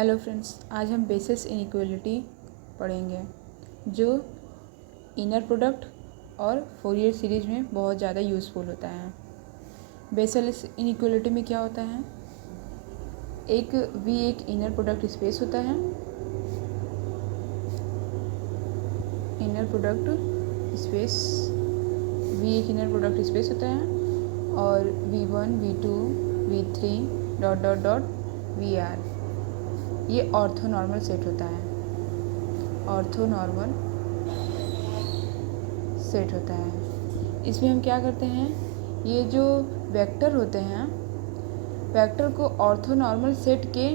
Hello friends, आज हम basis inequality पढ़ेंगे जो इनर प्रोडक्ट और फोरियर सीरीज में बहुत ज़्यादा यूज़फुल होता है। बेसिस इनइक्वालिटी में क्या होता है, एक इनर प्रोडक्ट स्पेस होता है, इनर प्रोडक्ट स्पेस एक इनर प्रोडक्ट स्पेस होता है और V1 V2 V3 dot dot dot VR ये ऑर्थोनॉर्मल सेट होता है। ऑर्थोनॉर्मल सेट होता है। इसमें हम क्या करते हैं, ये जो वेक्टर होते हैं, वेक्टर को ऑर्थोनॉर्मल सेट के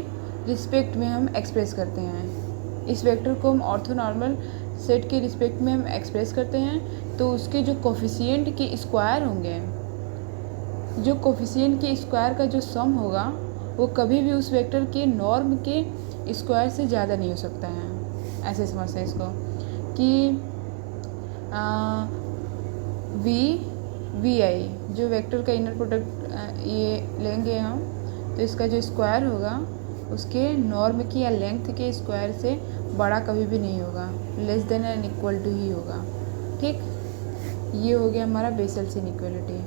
रिस्पेक्ट में हम एक्सप्रेस करते हैं। इस वेक्टर को हम ऑर्थोनॉर्मल सेट के रिस्पेक्ट में हम एक्सप्रेस करते हैं तो उसके जो कोफिशिएंट के स्क्वायर होंगे, जो कोफिशिएंट के स्क्वायर का जो सम होगा वो कभी भी उस वेक्टर के नॉर्म के स्क्वायर से ज़्यादा नहीं हो सकता है। ऐसे समझते हैं इसको कि वी आई जो वेक्टर का इनर प्रोडक्ट ये लेंगे हम, तो इसका जो स्क्वायर होगा उसके नॉर्म की या लेंथ के स्क्वायर से बड़ा कभी भी नहीं होगा, less than and equal to ही होगा। ठीक, ये हो गया हमारा बेसेल्स इनइक्वालिटी।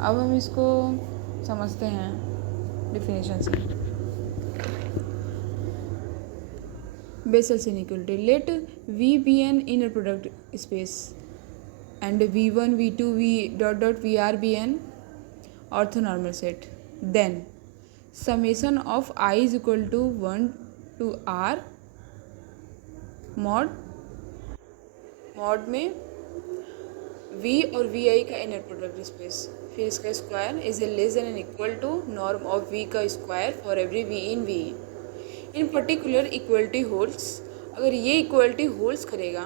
अब हम इसको समझते हैं डिफिनेशन से। Bessel's inequality, let V be an inner product space and V1 V2 V dot dot VR be an orthonormal set, then summation of I is equal to 1 to R mod में V और VI का inner product space, फिर इसका square is less than and equal to norm of V का square for every V in V। In particular equality holds, अगर ये equality holds करेगा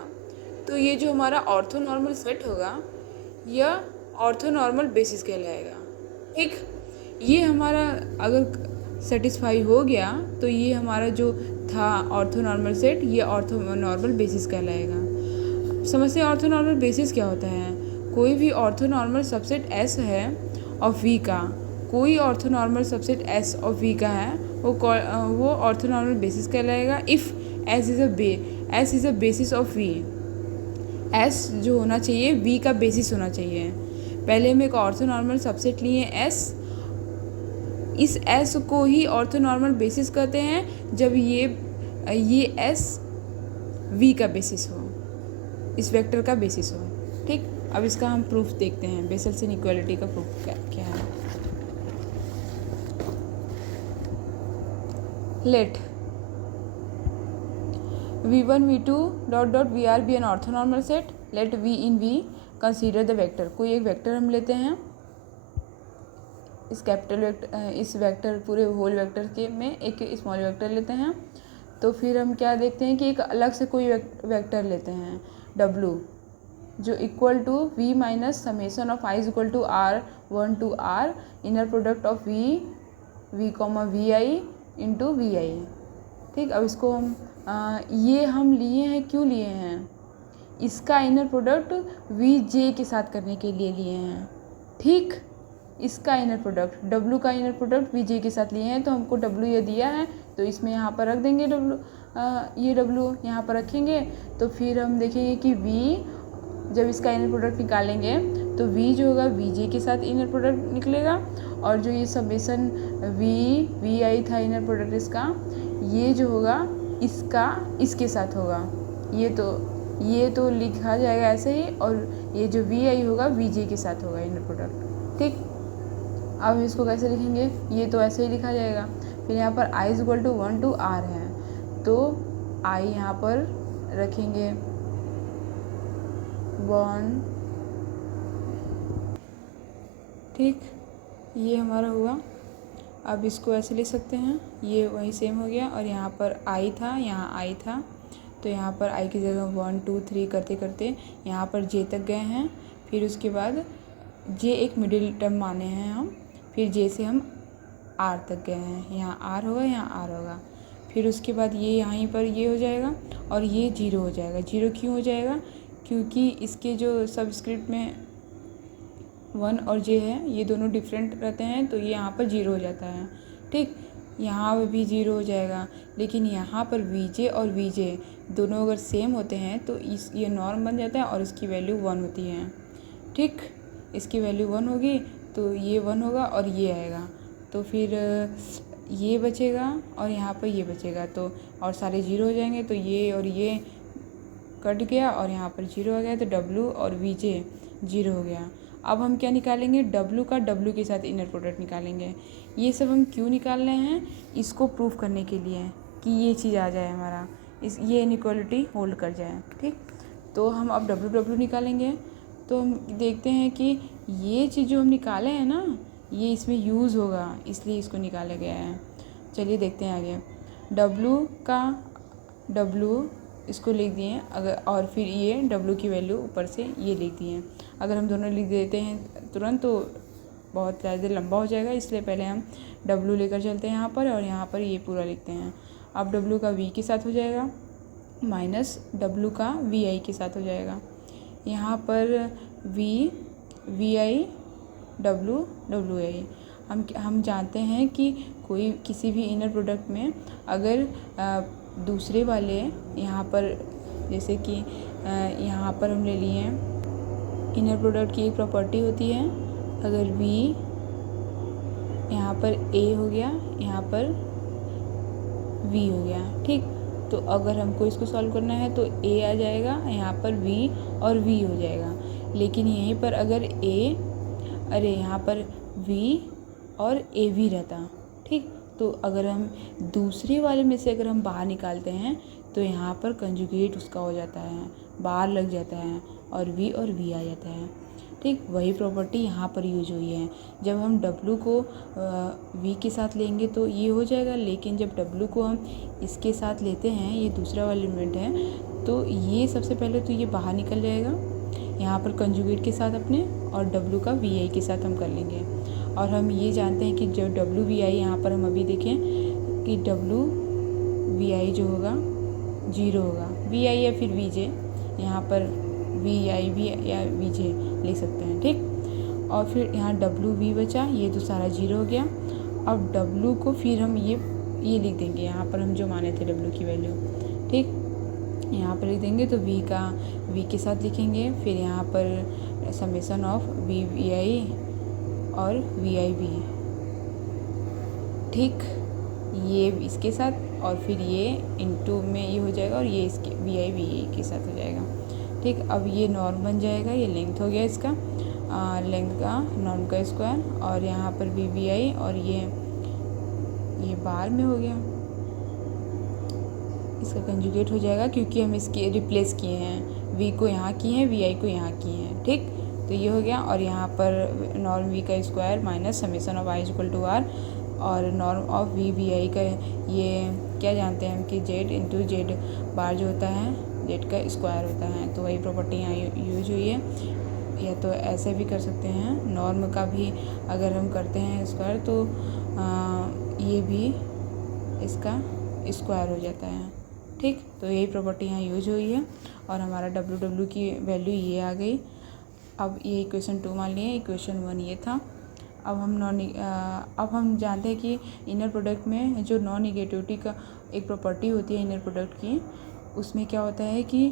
तो ये जो हमारा ऑर्थोनॉर्मल सेट होगा यह ऑर्थोनॉर्मल बेसिस कहलाएगा। ठीक, ये हमारा अगर सेटिस्फाई हो गया तो ये हमारा जो था ऑर्थोनॉर्मल सेट ये ऑर्थोनॉर्मल बेसिस कहलाएगा। समझते हैं ऑर्थोनॉर्मल बेसिस क्या होता है। कोई भी ऑर्थोनॉर्मल सबसेट S है ऑफ V का, कोई orthonormal subset S of V का है वो ऑर्थोनॉर्मल बेसिस कहलाएगा if S is a basis of V। S जो होना चाहिए V का बेसिस होना चाहिए। पहले हम एक ऑर्थोनॉर्मल सबसेट लिए S, इस S को ही ऑर्थोनॉर्मल बेसिस कहते हैं जब ये S V का बेसिस हो, इस वेक्टर का बेसिस हो। ठीक, अब इसका हम प्रूफ देखते हैं। बेसेल्स इनइक्वालिटी का प्रूफ क्या है। Let V1 V2 dot dot VR be an orthonormal set, let V in V consider the vector। कोई एक वेक्टर हम लेते हैं, इस कैपिटल वेक्टर, इस वेक्टर पूरे होल वेक्टर के में एक स्मॉल वेक्टर लेते हैं। तो फिर हम क्या देखते हैं कि एक अलग से कोई वेक्टर लेते हैं W जो equal to V minus summation of I is equal to R1 to R inner product of V comma VI into VI। ठीक, अब इसको हम ये हम लिए हैं, क्यों लिए हैं, इसका इनर प्रोडक्ट VJ के साथ करने के लिए लिए हैं। ठीक, इसका इनर प्रोडक्ट W का इनर प्रोडक्ट VJ के साथ लिए हैं, तो हमको W ये दिया है तो इसमें यहाँ पर रख देंगे W, ये W यहाँ पर रखेंगे। तो फिर हम देखेंगे कि V जब इसका इनर प्रोडक्ट निकालेंगे तो V जो होगा VJ के साथ इनर प्रोडक्ट निकलेगा, और जो ये समेसन VI था इनर प्रोडक्ट इसका, ये जो होगा इसका इसके साथ होगा। ये तो लिखा जाएगा ऐसे ही, और ये जो VI होगा VJ के साथ होगा इनर प्रोडक्ट। ठीक, अब इसको कैसे लिखेंगे, ये तो ऐसे ही लिखा जाएगा। फिर यहाँ पर I is equal to 1 to R है, तो I यहाँ पर रखेंगे 1। ठीक, ये हमारा हुआ। अब इसको ऐसे लिख सकते हैं, ये वही सेम हो गया, और यहाँ पर I था, यहाँ I था, तो यहाँ पर I की जगह 1 2 3 करते करते यहाँ पर J तक गए हैं। फिर उसके बाद J एक मिडिल टर्म माने हैं हम, फिर J से हम R तक गए हैं, यहाँ R होगा, यहाँ R होगा। फिर उसके बाद ये यहाँ पर ये हो जाएगा और ये 0 हो जाएगा। 0 क्यों हो जाएगा, क्योंकि इसके जो सबस्क्रिप्ट में 1 और J है ये दोनों डिफरेंट रहते हैं, तो ये यहाँ पर 0 हो जाता है। ठीक, यहाँ पे भी 0 हो जाएगा। लेकिन यहाँ पर वीजे और वीजे दोनों अगर सेम होते हैं तो ये नॉर्म बन जाता है और इसकी वैल्यू 1 होती है। ठीक, इसकी वैल्यू 1 होगी तो ये 1 होगा और ये आएगा, तो फिर ये बचेगा और यहाँ पर ये बचेगा, तो और सारे 0 हो जाएंगे, तो ये और ये कट गया और यहाँ पर 0 आ गया, तो W और VJ 0 हो गया। अब हम क्या निकालेंगे, W का W के साथ इनर प्रोडक्ट निकालेंगे। ये सब हम क्यों निकाल रहे हैं, इसको प्रूफ करने के लिए कि ये चीज़ आ जाए हमारा, ये इनइक्वालिटी होल्ड कर जाए। ठीक, तो हम अब W निकालेंगे। तो हम देखते हैं कि ये चीज़ जो हम निकाले हैं ना, ये इसमें यूज़ होगा, इसलिए इसको निकाला गया है। चलिए देखते हैं आगे। W का W इसको लिख दिए अगर, और फिर ये W की वैल्यू ऊपर से ये लिख दिए। अगर हम दोनों लिख देते हैं तुरंत तो बहुत ज़्यादा लंबा हो जाएगा, इसलिए पहले हम W लेकर चलते हैं यहाँ पर, और यहाँ पर ये पूरा लिखते हैं। अब W का V के साथ हो जाएगा माइनस W का VI के साथ हो जाएगा। यहाँ पर V, VI, W, WI। हम जानते हैं कि कोई किसी भी इनर प्रोडक्ट में अगर दूसरे वाले यहाँ पर, जैसे कि यहाँ पर हम ले लिए इनर प्रोडक्ट की एक प्रॉपर्टी होती है, अगर V यहाँ पर A हो गया, यहाँ पर V हो गया। ठीक, तो अगर हमको इसको सॉल्व करना है तो A आ जाएगा, यहाँ पर V और V हो जाएगा। लेकिन यहीं पर अगर यहाँ पर V और AV रहता, ठीक, तो अगर हम दूसरे वाले में से अगर हम बाहर निकालते हैं तो यहाँ पर कंजुगेट उसका हो जाता है, बाहर लग जाता है और V और V आ जाता है। ठीक, वही प्रॉपर्टी यहाँ पर यूज हुई है। जब हम W को V के साथ लेंगे तो ये हो जाएगा, लेकिन जब W को हम इसके साथ लेते हैं, ये दूसरा वाला एलिमेंट है, तो ये सबसे पहले तो ये बाहर निकल जाएगा यहाँ पर कंजुगेट के साथ अपने, और W का VI के साथ हम कर लेंगे। और हम ये जानते हैं कि जब WVI यहाँ पर हम अभी देखें कि WVI जो होगा 0 होगा, VI या फिर VJ, यहाँ पर VI भी या VJ ले सकते हैं। ठीक, और फिर यहाँ WV बचा, ये तो सारा 0 हो गया। अब W को फिर हम ये लिख देंगे, यहाँ पर हम जो माने थे W की वैल्यू, ठीक, यहाँ पर लिख देंगे, तो V के साथ लिखेंगे, फिर यहाँ पर समेसन ऑफ VVI और VIV। ठीक, ये इसके साथ और फिर ये इनटू में ये हो जाएगा, और ये इसके VI के साथ हो जाएगा। ठीक, अब ये नॉर्म बन जाएगा, ये लेंथ हो गया इसका, लेंथ का नॉर्म का स्क्वायर, और यहाँ पर VVI और ये बार में हो गया, इसका कंजुगेट हो जाएगा क्योंकि हम इसके रिप्लेस किए हैं, V को यहाँ किए हैं, VI को यहाँ किए हैं। ठीक, तो ये हो गया, और यहाँ पर नॉर्म V का square minus summation of I equal to R, और नॉर्म ऑफ VI का ये क्या जानते हैं हम कि Z इंटू जेड बार जो होता है Z का स्क्वायर होता है, तो वही प्रॉपर्टी यहाँ यूज हुई है। या तो ऐसे भी कर सकते हैं, नॉर्म का भी अगर हम करते हैं स्क्वायर तो ये भी इसका स्क्वायर हो जाता है। ठीक, तो यही प्रॉपर्टी यहाँ यूज हुई है, और हमारा W की वैल्यू ये आ गई। अब ये इक्वेशन 2 मान लिए, इक्वेशन 1 ये था। अब हम जानते हैं कि इनर प्रोडक्ट में जो नॉन निगेटिविटी का एक प्रॉपर्टी होती है इनर प्रोडक्ट की, उसमें क्या होता है कि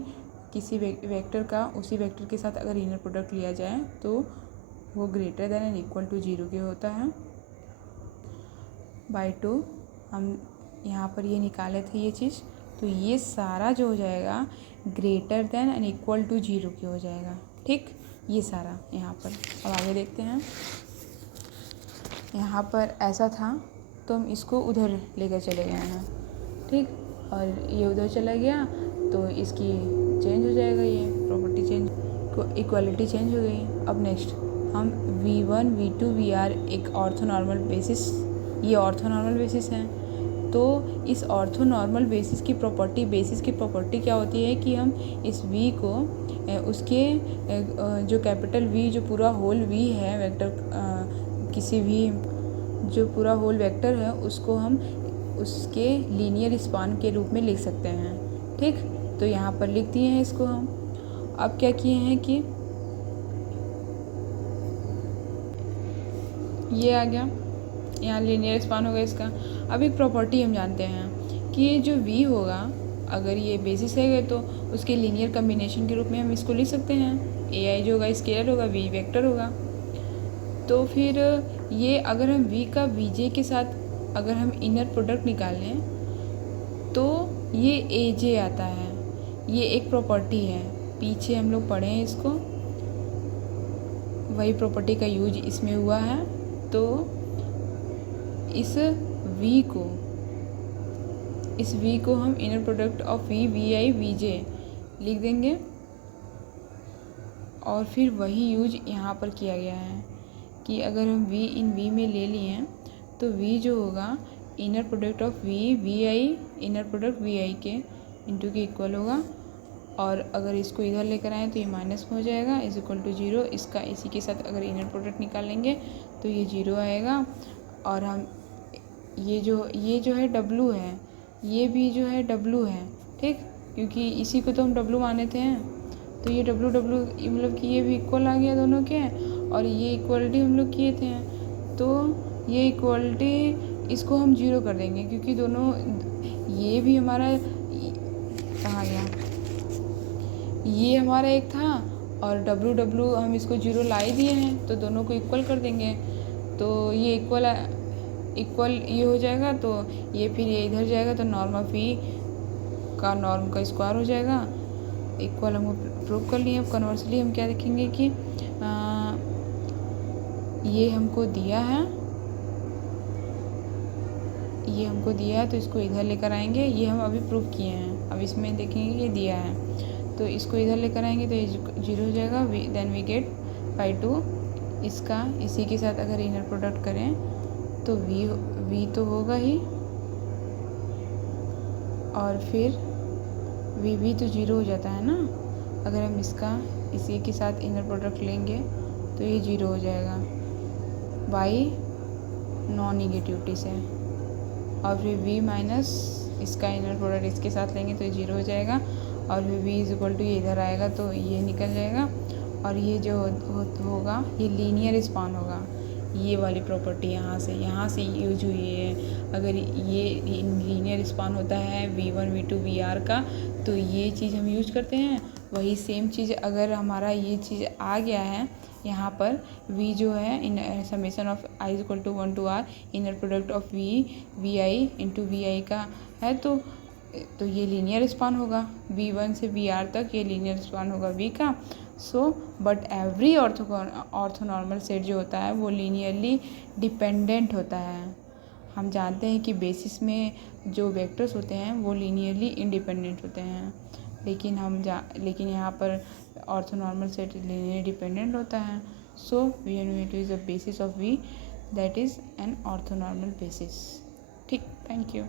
किसी वेक्टर का उसी वेक्टर के साथ अगर इनर प्रोडक्ट लिया जाए तो वो greater than and equal to 0 के होता है बाय 2। हम यहाँ पर ये निकाले थे ये चीज़, तो ये सारा जो हो जाएगा greater than and equal to 0 के हो जाएगा। ठीक, ये सारा यहाँ पर। अब आगे देखते हैं, यहाँ पर ऐसा था तो हम इसको उधर लेकर चले गए हैं। ठीक, और ये उधर चला गया तो इसकी चेंज हो जाएगा, ये प्रॉपर्टी चेंज, इक्वालिटी चेंज हो गई। अब नेक्स्ट हम V1 V2 VR एक ऑर्थोनॉर्मल बेसिस, ये ऑर्थोनॉर्मल बेसिस है, तो इस ऑर्थोनॉर्मल बेसिस की प्रॉपर्टी क्या होती है कि हम इस V को उसके जो कैपिटल V जो पूरा होल V है वेक्टर, किसी भी जो पूरा होल वेक्टर है उसको हम उसके लीनियर स्पान के रूप में लिख सकते हैं। ठीक, तो यहाँ पर लिख दिए हैं इसको हम। अब क्या किए हैं कि ये आ गया, यहाँ लीनियर स्पान होगा इसका। अब एक प्रॉपर्टी हम जानते हैं कि ये जो v होगा, अगर ये बेसिस है तो उसके लीनियर कम्बिनेशन के रूप में हम इसको लिख सकते हैं। ai जो होगा स्केलर होगा, v वेक्टर होगा। तो फिर ये अगर हम v का vj के साथ अगर हम इनर प्रोडक्ट निकालें तो ये aj आता है। ये एक प्रॉपर्टी है, पीछे हम लोग पढ़े हैं इसको, वही प्रॉपर्टी का यूज इसमें हुआ है। तो इस v को हम inner product of v vi vj लिख देंगे और फिर वही यूज यहाँ पर किया गया है कि अगर हम v इन v में ले लिए हैं तो v जो होगा inner product of v vi inner product vi के इंटू के इक्वल होगा। और अगर इसको इधर लेकर आएँ तो ये माइनस में हो जाएगा, इज इक्वल टू 0। इसका इसी के साथ अगर इनर प्रोडक्ट निकाल लेंगे तो ये 0 आएगा। और हम ये जो है w है, ये भी जो है w है, ठीक, क्योंकि इसी को तो हम w माने थे। तो ये w मतलब कि ये भी इक्वल आ गया दोनों के, और ये इक्वलिटी हम लोग किए थे। तो ये इक्वलिटी इसको हम 0 कर देंगे क्योंकि दोनों, ये भी हमारा कहाँ गया, ये हमारा एक था और w हम इसको 0 ला ही दिए हैं, तो दोनों को इक्वल कर देंगे। तो ये इक्वल ये हो जाएगा, तो ये फिर ये इधर जाएगा, तो नॉर्म ऑफ v का नॉर्म का स्क्वायर हो जाएगा। इक्वल हमको प्रूव कर लिए। अब कन्वर्सली हम क्या देखेंगे कि ये हमको दिया है, तो इसको इधर लेकर आएंगे। ये हम अभी प्रूव किए हैं, अब इसमें देखेंगे ये दिया है, तो इसको इधर लेकर आएंगे तो ये 0 हो जाएगा। Then we get by 2। इसका इसी के साथ अगर इनर प्रोडक्ट करें तो v तो होगा ही, और फिर v तो 0 हो जाता है ना। अगर हम इसका इसी के साथ इनर प्रोडक्ट लेंगे तो ये 0 हो जाएगा बाई नॉन निगेटिविटी से। और फिर v माइनस इसका इनर प्रोडक्ट इसके साथ लेंगे तो ये 0 हो जाएगा। और फिर v इज इक्वल टू ये इधर आएगा तो ये निकल जाएगा। और ये जो होगा ये लीनियर स्पान होगा। ये वाली प्रॉपर्टी यहाँ से यूज हुई है। अगर ये लीनियर स्पान होता है v1 v2 vr का, तो ये चीज़ हम यूज करते हैं। वही सेम चीज़ अगर हमारा ये चीज़ आ गया है यहाँ पर, v जो है in summation of i is equal to 1 to r inner product of v vi into vi का है, तो ये लीनियर स्पान होगा। v1 से vr तक ये लीनियर स्पान होगा v का। बट एवरी ऑर्थोनॉर्मल सेट जो होता है वो लीनियरली डिपेंडेंट होता है। हम जानते हैं कि बेसिस में जो वेक्टर्स होते हैं वो लीनियरली इंडिपेंडेंट होते हैं, लेकिन यहाँ पर ऑर्थोनॉर्मल सेट लीनियरली डिपेंडेंट होता है। सो v1 is the basis of v, that is an orthonormal basis. ठीक, थैंक यू।